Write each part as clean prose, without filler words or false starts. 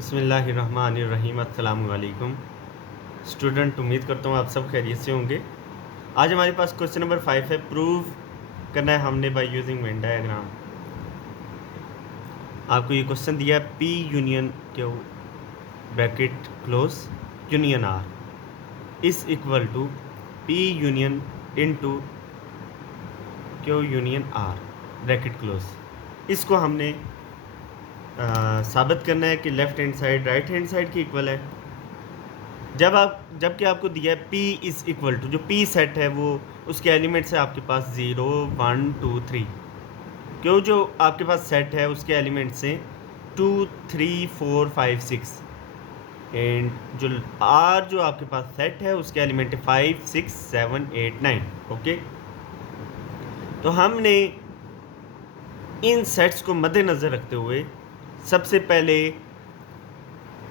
बिस्मिल्लाहिर्रहमानिर्रहीम। अस्सलाम वालेकुम स्टूडेंट, उम्मीद करता हूँ आप सब खैरियत से होंगे। आज हमारे पास क्वेश्चन नंबर 5 है। प्रूव करना है हमने बाय यूजिंग वेन डायग्राम। आपको ये क्वेश्चन दिया है P union Q bracket close union R is equal to P union into Q union R bracket close. इसको हमने साबित करना है कि left hand side right hand side की इक्वल है। जबकि आपको दिया है P इज़ इक्वल टू, जो P सेट है वो उसके एलिमेंट्स है आपके पास 0 1 2 3। क्यों जो आपके पास सेट है उसके एलिमेंट्स हैं 2 3 4 5 6 एंड जो R जो आपके पास सेट है उसके एलिमेंट है 5 6 7 8 9। ओके, तो हमने इन सेट्स को मद्देनज़र रखते हुए सबसे पहले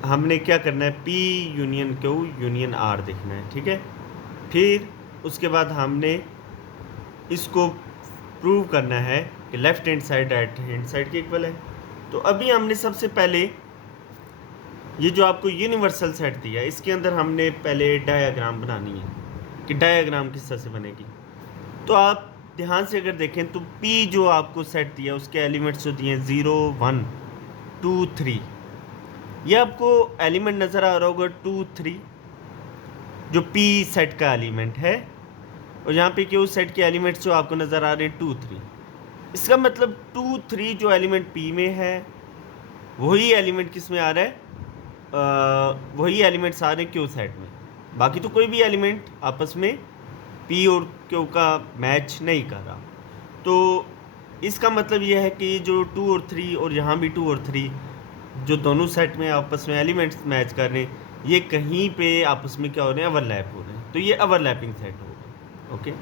हमने क्या करना है, P union Q union R देखना है। ठीक है, फिर उसके बाद हमने इसको प्रूव करना है कि left hand side right hand side के इक्वल है। तो अभी हमने सबसे पहले ये जो आपको यूनिवर्सल सेट दिया है इसके अंदर हमने पहले डायग्राम बनानी है कि डायग्राम किस तरह से बनेगी। तो आप ध्यान से अगर देखें तो P जो आपको सेट दिया उसके एलिमेंट्स जो दिए 0 1 2 3, ये आपको एलिमेंट नज़र आ रहा होगा 2 3 जो P सेट का एलिमेंट है, और यहाँ पे क्यू सेट के एलिमेंट्स जो आपको नज़र आ रहे हैं 2 3। इसका मतलब 2 3 जो एलिमेंट P में है वही एलिमेंट किस में आ रहा है, वही एलिमेंट्स आ रहे हैं क्यू सेट में। बाकी तो कोई भी एलिमेंट आपस में P और Q का मैच नहीं कर रहा। तो इसका मतलब यह है कि जो 2 और 3 और यहाँ भी 2 और 3 जो दोनों सेट में आपस में एलिमेंट्स मैच कर रहे हैं, ये कहीं पे आपस में क्या हो रहे हैं, ओवरलैप हो रहे हैं। तो ये ओवरलैपिंग सेट हो गए। ओके,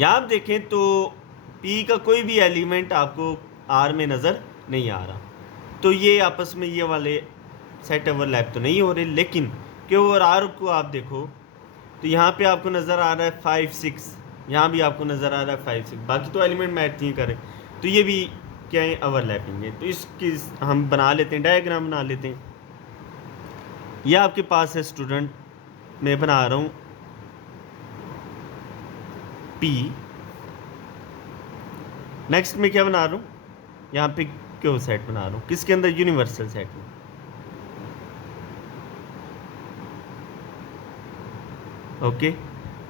यहाँ आप देखें तो P का कोई भी एलिमेंट आपको R में नज़र नहीं आ रहा, तो ये आपस में ये वाले सेट ओवरलैप तो नहीं हो रहे। लेकिन Q और R को आप देखो तो यहाँ पे आपको नज़र आ रहा है 5 6, यहाँ भी आपको नज़र आ रहा है 5 6, बाकी तो एलिमेंट मैच नहीं करें, तो ये भी क्या है, ओवरलैपिंग है। तो इसकी हम बना लेते हैं, डायग्राम बना लेते हैं। ये आपके पास है स्टूडेंट, मैं बना रहा हूँ P, नेक्स्ट में क्या बना रहा हूँ, यहाँ पे क्यू सेट बना रहा हूँ, किसके अंदर, यूनिवर्सल सेट में। ओके,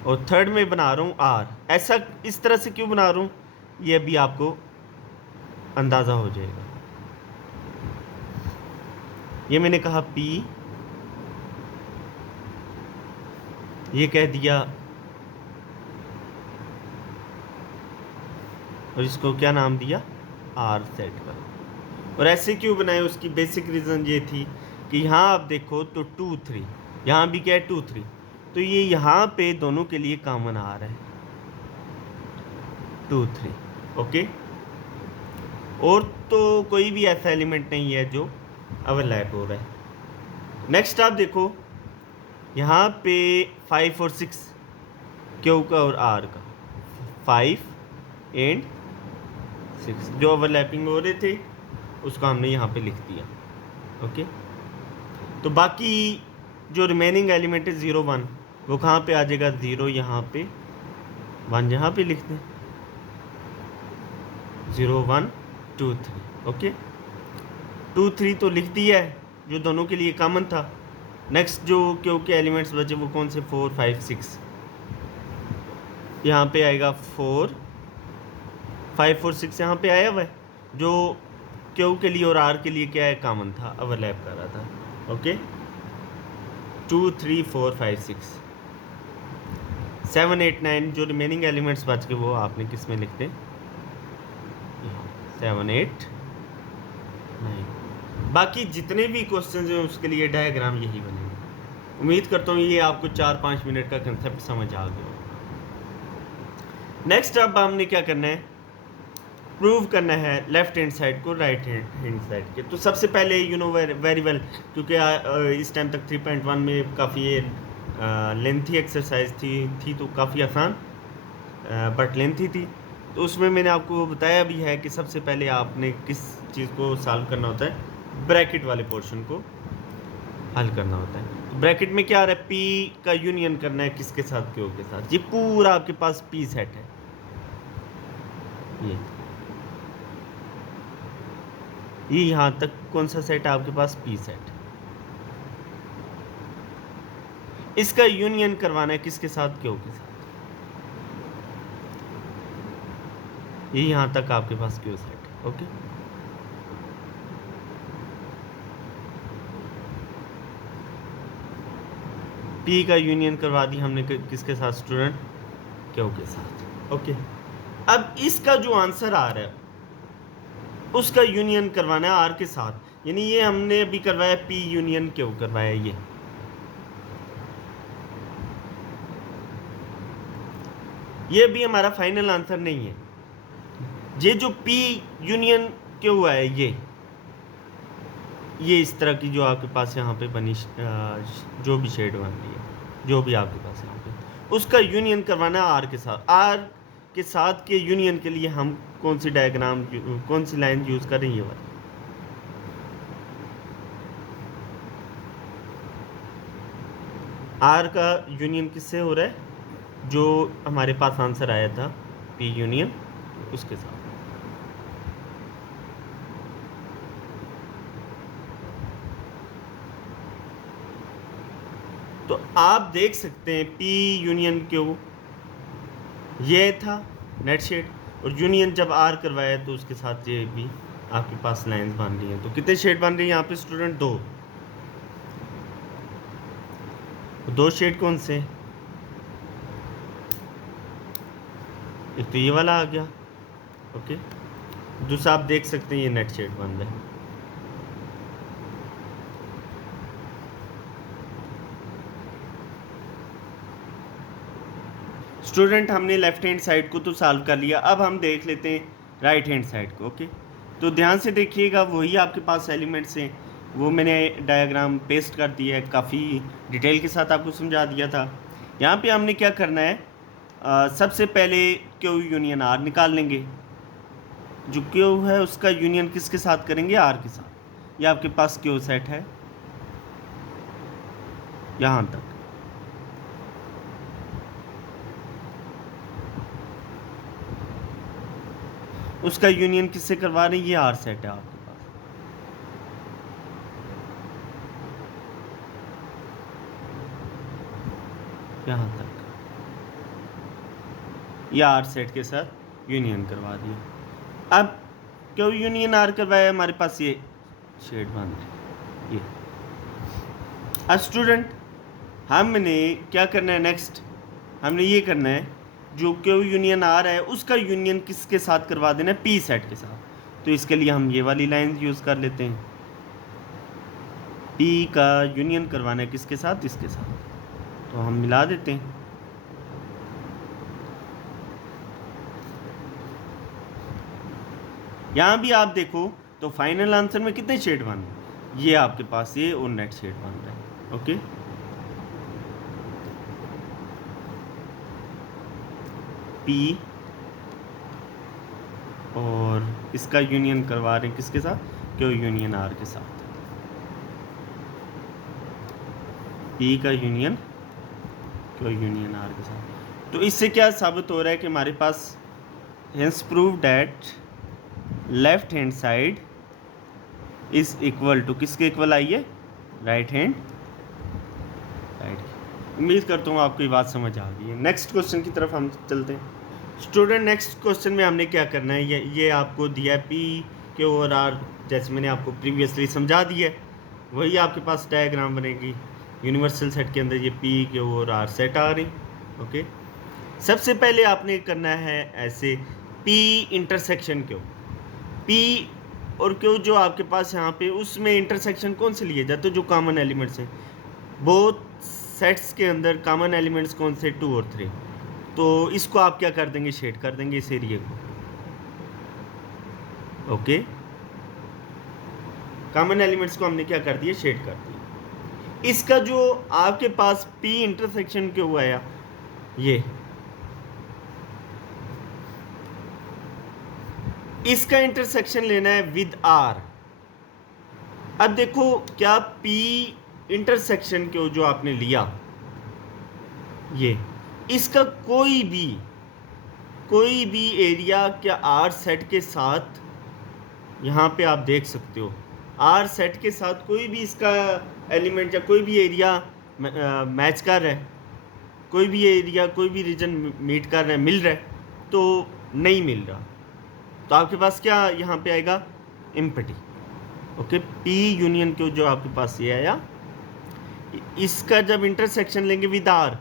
और थर्ड में बना रहा हूँ R। ऐसा इस तरह से क्यों बना रहा हूँ, ये भी आपको अंदाज़ा हो जाएगा। ये मैंने कहा P, ये कह दिया, और इसको क्या नाम दिया, R सेट का। और ऐसे क्यों बनाए, उसकी बेसिक रीज़न ये थी कि यहाँ आप देखो तो 2 3, यहाँ भी क्या है 2 3, तो ये यहाँ पे दोनों के लिए कॉमन आ रहा है 2 3। ओके, और तो कोई भी ऐसा एलिमेंट नहीं है जो ओवरलैप हो रहा है। नेक्स्ट आप देखो यहाँ पे 5 और 6 क्यू का और R का, 5 एंड 6 जो ओवरलैपिंग हो रहे थे उसको हमने यहाँ पे लिख दिया। ओके, तो बाकी जो रिमेनिंग एलिमेंट है 0 1 वो कहाँ पे आ जाएगा, 0 यहाँ पे 1 यहाँ पे लिख दें, 0 1 2 3। ओके, 2 3 तो लिख दिया है जो दोनों के लिए कॉमन था। नेक्स्ट जो क्यू के एलिमेंट्स बचे वो कौन से, 4 5 6, यहाँ पे आएगा 4 5 और 6 यहाँ पे आया हुआ है, जो क्यू के लिए और R के लिए क्या है, कॉमन था, ओवरलैप कर रहा था। ओके, 2 3 4 5 6 7 8 9 जो रिमेनिंग एलिमेंट्स बच के वो आपने किस में लिखते हैं, 7 8 9। बाकी जितने भी क्वेश्चन हैं उसके लिए डायग्राम यही बनेगा। उम्मीद करता हूँ ये आपको 4-5 मिनट का कंसेप्ट समझ आ गया। नेक्स्ट अब हमने क्या करना है, प्रूव करना है लेफ्ट हैंड साइड को राइट हैंड साइड के। तो सबसे पहले यू नो वेरी वेल, क्योंकि इस टाइम तक 3.1 में काफ़ी लेंथी एक्सरसाइज थी तो काफ़ी आसान बट लेंथी थी, तो उसमें मैंने आपको बताया भी है कि सबसे पहले आपने किस चीज़ को सॉल्व करना होता है, ब्रैकेट वाले पोर्शन को हल करना होता है। तो ब्रैकेट में क्या आ रहा है, पी का यूनियन करना है किसके साथ, क्यू के साथ। ये पूरा आपके पास पी सेट है। ये यहाँ तक कौन सा सेट है आपके पास, पी सेट। इसका यूनियन करवाना है किसके साथ, क्यू के साथ। ये यहाँ तक आपके पास क्यू सेट है। ओके, पी का यूनियन करवा दी हमने किसके साथ स्टूडेंट, क्यू के साथ। ओके, अब इसका जो आंसर आ रहा है उसका यूनियन करवाना है आर के साथ। यानी ये हमने अभी करवाया पी यूनियन क्यू करवाया, ये भी हमारा फाइनल आंसर नहीं है। ये जो पी यूनियन क्यू है, ये इस तरह की जो आपके पास यहाँ पे बनी जो भी शेड बन रही है, जो भी आपके पास यहाँ पे, उसका यूनियन करवाना है आर के साथ। आर के साथ के यूनियन के लिए हम कौन सी डायग्राम, कौन सी लाइन यूज़ कर रही है वाली, आर का यूनियन किससे हो रहा है, जो हमारे पास आंसर आया था पी यूनियन उसके साथ। तो आप देख सकते हैं पी यूनियन क्यू ये था नेट शेड, और यूनियन जब आर करवाया तो उसके साथ ये भी आपके पास लाइंस बन रही हैं। तो कितने शेड बन रही हैं यहाँ पे स्टूडेंट, दो शेड कौन से, एक तो ये वाला आ गया, ओके, दूसरा आप देख सकते हैं ये नेट शेड बन रहा है। स्टूडेंट हमने लेफ्ट हैंड साइड को तो सॉल्व कर लिया, अब हम देख लेते हैं राइट हैंड साइड को। ओके, तो ध्यान से देखिएगा, वही आपके पास एलिमेंट्स हैं, वो मैंने डायग्राम पेस्ट कर दिया है, काफ़ी डिटेल के साथ आपको समझा दिया था। यहाँ पे हमने क्या करना है, सबसे पहले क्यू यूनियन आर निकाल लेंगे। जो क्यू है उसका यूनियन किसके साथ करेंगे, आर के साथ। ये आपके पास क्यू सेट है यहाँ तक। उसका यूनियन किससे करवा रहे हैं, ये आर सेट है आपके पास। यहाँ तक ये आर सेट के साथ यूनियन करवा दिया। अब क्यों यूनियन आर करवाया, हमारे पास ये शेड बन रही ये। अब स्टूडेंट हमने क्या करना है, नेक्स्ट हमने ये करना है, जो क्यू यूनियन आर है उसका यूनियन किसके साथ करवा देना है, पी सेट के साथ। तो इसके लिए हम ये वाली लाइन यूज़ कर लेते हैं, पी का यूनियन करवाना है किसके साथ, इसके साथ। तो हम मिला देते हैं। यहाँ भी आप देखो तो फाइनल आंसर में कितने शेड बन रहे हैं, ये आपके पास ये और नेट शेड बन रहा है। ओके, पी और इसका यूनियन करवा रहे हैं किसके साथ, क्यू यूनियन आर के साथ। पी का यूनियन क्यू यूनियन आर के साथ। तो इससे क्या साबित हो रहा है कि हमारे पास hence prove that left hand side is equal to, किसके इक्वल आई है, राइट हैंड साइड। उम्मीद करता हूँ आपको ये बात समझ आ गई है। नेक्स्ट क्वेश्चन की तरफ हम चलते हैं। स्टूडेंट नेक्स्ट क्वेश्चन में हमने क्या करना है, ये आपको दिया है पी क्यू और आर, जैसे मैंने आपको प्रीवियसली समझा दिया है, वही आपके पास डायग्राम बनेगी। यूनिवर्सल सेट के अंदर ये पी क्यू और आर सेट आ रही। ओके, सबसे पहले आपने करना है ऐसे, पी इंटरसेक्शन क्यू, पी और क्यू जो आपके पास यहाँ पे, उसमें इंटरसेक्शन कौन से लिए जाते हैं, जो कॉमन एलिमेंट्स हैं। बोथ सेट्स के अंदर कॉमन एलिमेंट्स कौन से, 2 और 3। तो इसको आप क्या कर देंगे, शेड कर देंगे इस एरिया को। ओके, कॉमन एलिमेंट्स को हमने क्या कर दिया, शेड कर दिया। इसका जो आपके पास पी इंटरसेक्शन क्यों आया, ये इसका इंटरसेक्शन लेना है विद आर। अब देखो क्या P इंटरसेक्शन को जो आपने लिया, ये इसका कोई भी एरिया क्या R सेट के साथ, यहाँ पे आप देख सकते हो R सेट के साथ कोई भी इसका एलिमेंट या कोई भी एरिया मैच कर रहा है, कोई भी एरिया कोई भी रीजन मीट कर रहा है, मिल रहा है, तो नहीं मिल रहा, तो आपके पास क्या यहाँ पे आएगा, empty. Okay, P union Q जो आपके पास ये आया, इसका जब इंटरसेक्शन लेंगे विद R,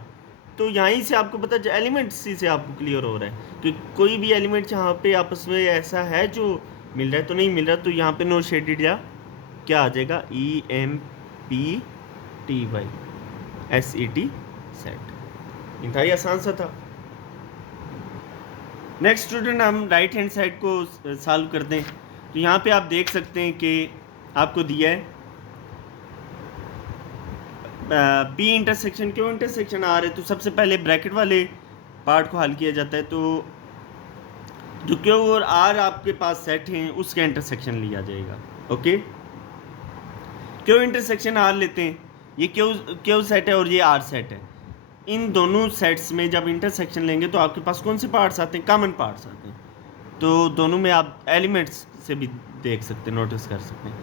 तो यहीं से आपको पता चल, एलिमेंट से आपको क्लियर हो रहा है कि कोई भी एलिमेंट यहाँ पे आपस में ऐसा है जो मिल रहा है तो नहीं मिल रहा, तो यहाँ पे नो शेडेड या क्या आ जाएगा, EMPTY सेट। इंतहाई आसान सा था। नेक्स्ट स्टूडेंट, हम राइट हैंड साइड को सॉल्व करते हैं। तो यहाँ पे आप देख सकते हैं कि आपको दिया है P इंटरसेक्शन क्यों इंटरसेक्शन आ रहे, तो सबसे पहले ब्रैकेट वाले पार्ट को हल किया जाता है। तो जो Q और R आपके पास सेट हैं उसका इंटरसेक्शन लिया जाएगा। ओके, Q इंटरसेक्शन R लेते हैं, ये Q सेट है और ये R सेट है। इन दोनों सेट्स में जब इंटरसेक्शन लेंगे तो आपके पास कौन से पार्ट्स आते हैं, कॉमन पार्ट्स आते हैं। तो दोनों में आप एलिमेंट्स से भी देख सकते हैं, नोटिस कर सकते हैं,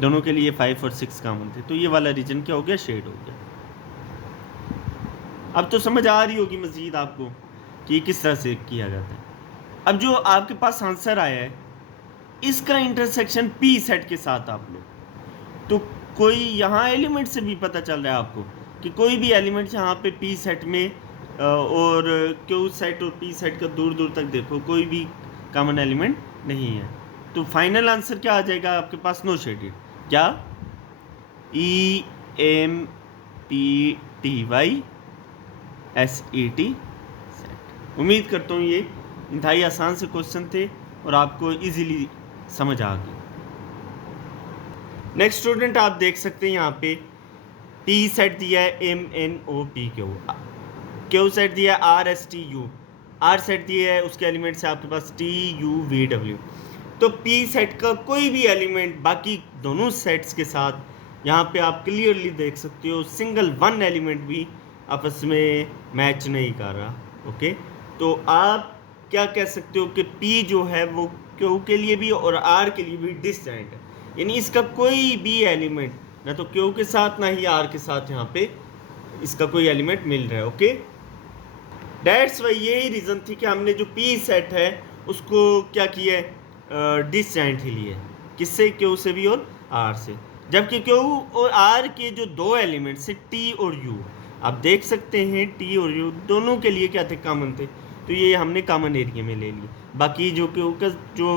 दोनों के लिए 5 और 6 कॉमन थे। तो ये वाला रीजन क्या हो गया, शेड हो गया। अब तो समझ आ रही होगी मज़ीद आपको कि ये किस तरह से किया जाता है। अब जो आपके पास आंसर आया है, इसका इंटरसेक्शन P सेट के साथ आप लो, तो कोई यहाँ एलिमेंट से भी पता चल रहा है आपको कि कोई भी एलिमेंट यहाँ पे P सेट में और Q सेट और P सेट का दूर दूर तक देखो, कोई भी कॉमन एलिमेंट नहीं है। तो फाइनल आंसर क्या आ जाएगा आपके पास, नो शेडेड, क्या EMPTY सेट। उम्मीद करता हूँ ये इंतहाई आसान से क्वेश्चन थे और आपको इजीली समझ आ गई। नेक्स्ट स्टूडेंट, आप देख सकते हैं यहाँ पे P सेट दिया है MNOPQ, Q सेट दिया है RSTU, R सेट दिया है उसके एलिमेंट से आपके पास TUVW। तो P सेट का कोई भी एलिमेंट बाकी दोनों सेट्स के साथ यहाँ पे आप क्लियरली देख सकते हो, सिंगल वन एलिमेंट भी आपस में मैच नहीं कर रहा। ओके, तो आप क्या कह सकते हो कि P जो है वो Q के लिए भी और R के लिए भी डिसजेंट है, यानी इसका कोई भी एलिमेंट ना तो Q के साथ ना ही R के साथ यहाँ पे इसका कोई एलिमेंट मिल रहा है। ओके, डेट्स वाई यही रीज़न थी कि हमने जो P सेट है उसको क्या किया है, डिसजेंट ही लिए, किससे, Q से भी और R से। जबकि Q और R के जो दो एलिमेंट्स है T और U, आप देख सकते हैं T और U दोनों के लिए क्या थे, कॉमन थे, तो ये हमने कॉमन एरिया में ले लिए। बाकी जो Q का जो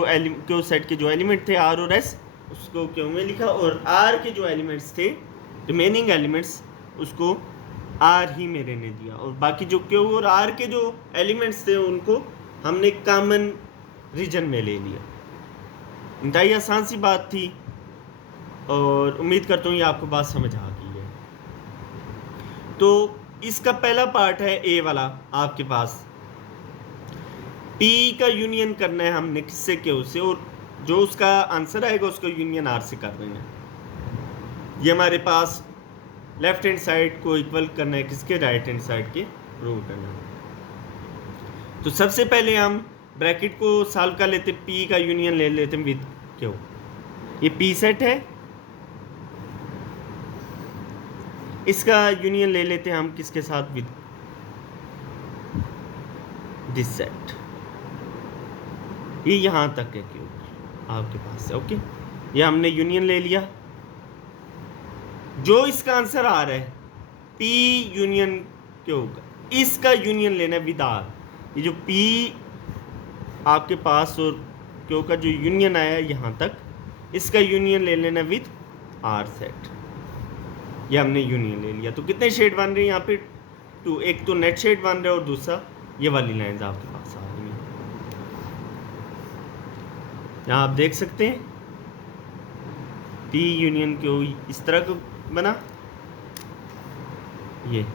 Q सेट के जो एलिमेंट थे R और S उसको Q में लिखा, और R के जो एलिमेंट्स थे रिमेनिंग एलिमेंट्स उसको R ही में रहने दिया, और बाकी जो Q और R के जो एलिमेंट्स थे उनको हमने कॉमन रीजन में ले लिया। इंतहाई आसान सी बात थी और उम्मीद करता हूँ ये आपको बात समझ आ गई है। तो इसका पहला पार्ट है A वाला, आपके पास P का यूनियन करना है हमने किससे, Q से, और जो उसका आंसर आएगा उसका यूनियन R से कर देना है। ये हमारे पास लेफ्ट हैंड साइड को इक्वल करना है किसके, राइट हैंड साइड के प्रूव करना है। तो सबसे पहले हम ब्रैकेट को सॉल्व कर लेते, P का यूनियन ले लेते हैं विद Q। ये P सेट है, इसका यूनियन ले लेते हैं हम किसके साथ, विद दिस सेट। ये यहाँ तक है Q आपके पास है। ओके, ये हमने यूनियन ले लिया। जो इसका आंसर आ रहा है P यूनियन Q का, इसका यूनियन लेना है विद R। ये जो P आपके पास और Q का जो यूनियन आया है यहाँ तक, इसका यूनियन ले लेना विद R सेट। ये हमने यूनियन ले लिया। तो कितने शेड बन रहे हैं यहाँ पे, 2, एक तो नेट शेड बन रहा है और दूसरा ये वाली लाइंस आपके पास आ रही हैं। यहाँ आप देख सकते हैं P यूनियन Q इस तरह का बना, ये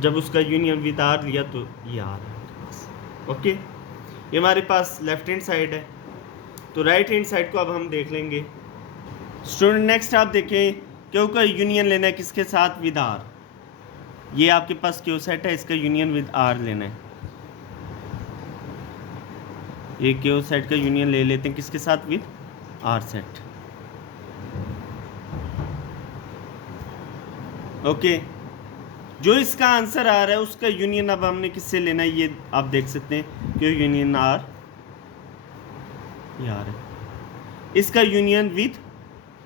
जब उसका यूनियन विद R लिया तो ये आ रहा है आपके पास। ओके, ये हमारे पास लेफ्ट हैंड साइड है। तो राइट हैंड साइड को अब हम देख लेंगे। स्टूडेंट नेक्स्ट आप देखें, क्यू का यूनियन लेना है किसके साथ? With R. ये आपके पास क्यू सेट है, इसका यूनियन विद आर लेना है। ये क्यू सेट का यूनियन ले लेते हैं किसके साथ? With are set. ओके, जो इसका आंसर आ रहा है उसका यूनियन अब हमने किससे लेना है, ये आप देख सकते हैं। क्यू यूनियन आर, ये आर है, इसका यूनियन विद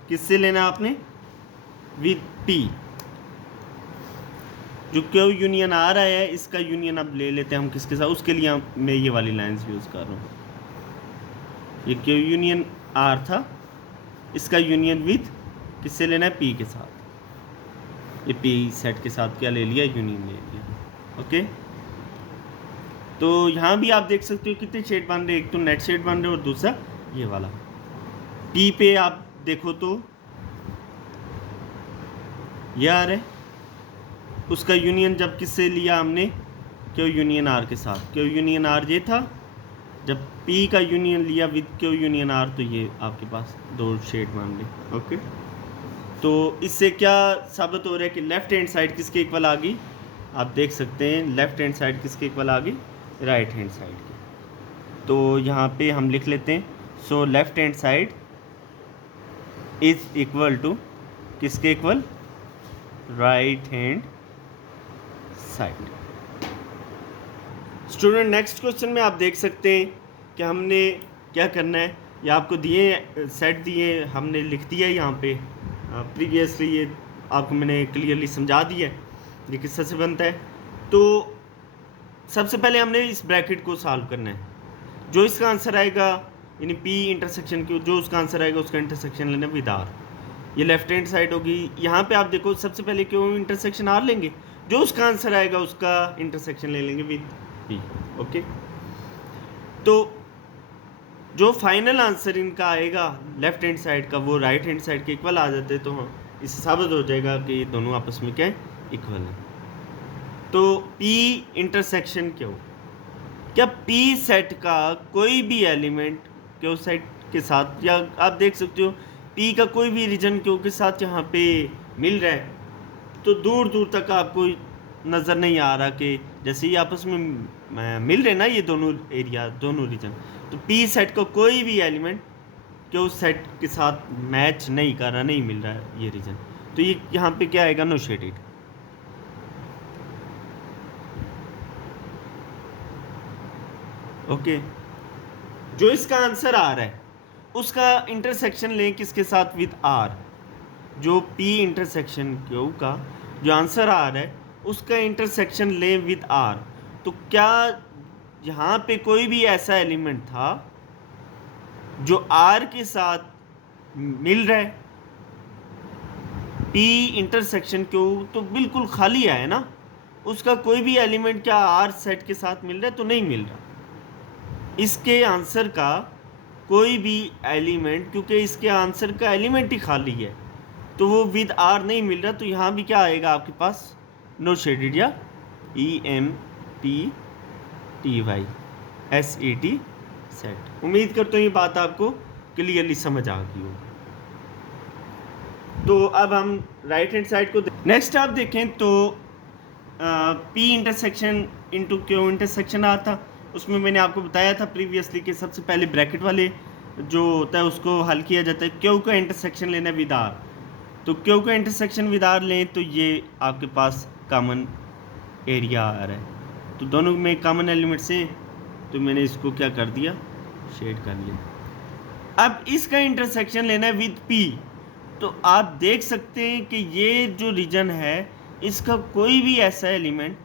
किससे लेना है आपने? With P. जो क्यू यूनियन आ रहा है इसका यूनियन अब ले लेते हैं हम किसके साथ? उसके लिए मैं ये वाली लाइंस यूज़ कर रहा हूँ। ये क्यू यूनियन आर था, इसका यूनियन विद किससे लेना है? पी के साथ। ये पी सेट के साथ क्या ले लिया? यूनियन ले लिया। ओके, तो यहाँ भी आप देख सकते हो कितने शेड बन रहे हैं। एक तो नेट शेड बन रहे और दूसरा ये वाला। पी पे आप देखो तो ये आ रहा है, उसका यूनियन जब किससे लिया हमने? क्यू यूनियन आर के साथ। क्यू यूनियन आर ये था, जब पी का यूनियन लिया विद क्यू यूनियन आर तो ये आपके पास दो शेड बन गए। ओके, तो इससे क्या साबित हो रहा है कि लेफ्ट हैंड साइड किसके इक्वल आ गई? आप देख सकते हैं लेफ्ट हैंड साइड किसके इक्वल आ गई? राइट हैंड साइड की। तो यहाँ पे हम लिख लेते हैं, so left hand side is equal to किसके equal? Right hand side. Student next question में आप देख सकते हैं कि हमने क्या करना है। ये आपको दिए सेट दिए, हमने लिख दिया यहाँ पे। प्रीवियसली ये आपको मैंने क्लियरली समझा दिया है ये किस से बनता है। तो सबसे पहले हमने इस ब्रैकेट को सॉल्व करना है। जो इसका आंसर आएगा यानी पी इंटरसेक्शन क्यू, जो उसका आंसर आएगा उसका इंटरसेक्शन लेना विद आर। ये लेफ्ट हैंड साइड होगी। यहाँ पे आप देखो सबसे पहले क्यू इंटरसेक्शन आर लेंगे, जो उसका आंसर आएगा उसका इंटरसेक्शन ले लेंगे विद पी। ओके, तो जो फाइनल आंसर इनका आएगा लेफ्ट हैंड साइड का वो राइट हैंड साइड के इक्वल आ जाते हैं। तो इससे साबित हो जाएगा कि ये दोनों आपस में क्या है? इक्वल है। तो P इंटरसेक्शन क्यू, क्या P सेट का कोई भी एलिमेंट क्यू सेट के साथ, या आप देख सकते हो P का कोई भी रीजन क्यू के साथ यहाँ पे मिल रहा है, तो दूर दूर तक आपको नज़र नहीं आ रहा कि जैसे ये आपस में मिल रहे ना ये दोनों एरिया, दोनों रीजन, तो P सेट का कोई भी एलिमेंट क्यू सेट के साथ मैच नहीं कर रहा, नहीं मिल रहा है ये रीजन। तो ये यहाँ पे क्या आएगा? No shaded. ओके, जो इसका आंसर आ रहा है उसका इंटरसेक्शन लें किसके साथ? With R. जो P इंटरसेक्शन क्यू का जो आंसर आ रहा है उसका इंटरसेक्शन लें विद आर। तो क्या यहाँ पे कोई भी ऐसा एलिमेंट था जो आर के साथ मिल रहा है? P इंटरसेक्शन क्यू तो बिल्कुल खाली है ना, उसका कोई भी एलिमेंट क्या आर सेट के साथ मिल रहा है? तो नहीं मिल रहा। इसके आंसर का कोई भी एलिमेंट, क्योंकि इसके आंसर का एलिमेंट ही खाली है तो वो विद आर नहीं मिल रहा। तो यहाँ भी क्या आएगा आपके पास? नो शेडेड या EMPTY सेट। उम्मीद करता हूँ ये बात आपको क्लियरली समझ आ गई होगी। तो अब हम राइट हैंड साइड को नेक्स्ट आप देखें तो P intersection into Q intersection आता था, उसमें मैंने आपको बताया था प्रीवियसली कि सबसे पहले ब्रैकेट वाले जो होता है उसको हल किया जाता है। क्यू का इंटरसेक्शन लेना है विद आर, तो क्यू का इंटरसेक्शन विद आर लें तो ये आपके पास कॉमन एरिया आ रहा है। तो दोनों में कॉमन एलिमेंट्स हैं, तो मैंने इसको क्या कर दिया? शेड कर लिया। अब इसका इंटरसेक्शन लेना है विद पी, तो आप देख सकते हैं कि ये जो रीजन है इसका कोई भी ऐसा एलिमेंट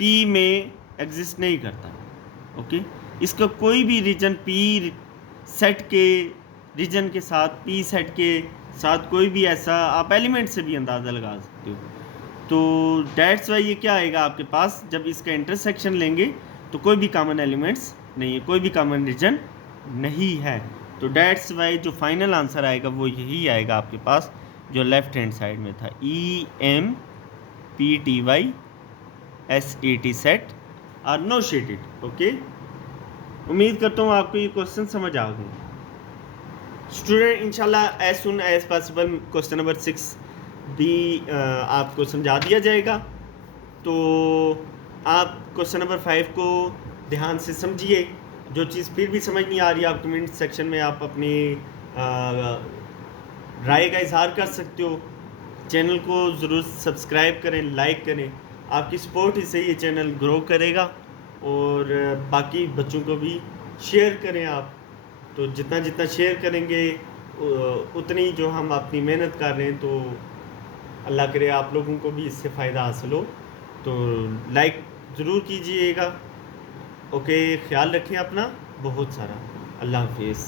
P में एग्जिस्ट नहीं करता। ओके, इसका कोई भी रीजन P सेट के रीजन के साथ, P सेट के साथ कोई भी ऐसा, आप एलिमेंट से भी अंदाज़ा लगा सकते हो। तो डेट्स वाई ये क्या आएगा आपके पास? जब इसका इंटरसेक्शन लेंगे तो कोई भी कॉमन एलिमेंट्स नहीं है, कोई भी कॉमन रीजन नहीं है। तो डेट्स वाई जो फाइनल आंसर आएगा वो यही आएगा आपके पास जो लेफ्ट हैंड साइड में था, EMPTY set are no shaded. Okay, उम्मीद करता हूँ आपको ये क्वेश्चन समझ आ गए। स्टूडेंट इंशाल्लाह as soon as possible question number 6 भी आपको समझा दिया जाएगा। तो आप क्वेश्चन नंबर 5 को ध्यान से समझिए। जो चीज़ फिर भी समझ नहीं आ रही, आप कमेंट सेक्शन में आप अपनी राय का इजहार कर सकते हो। चैनल को ज़रूर सब्सक्राइब करें, लाइक करें। आपकी सपोर्ट ही से ये चैनल ग्रो करेगा और बाकी बच्चों को भी शेयर करें आप। तो जितना जितना शेयर करेंगे उतनी जो हम अपनी मेहनत कर रहे हैं, तो अल्लाह करे आप लोगों को भी इससे फ़ायदा हासिल हो। तो लाइक ज़रूर कीजिएगा। ओके, ख्याल रखें अपना बहुत सारा। अल्लाह हाफिज़।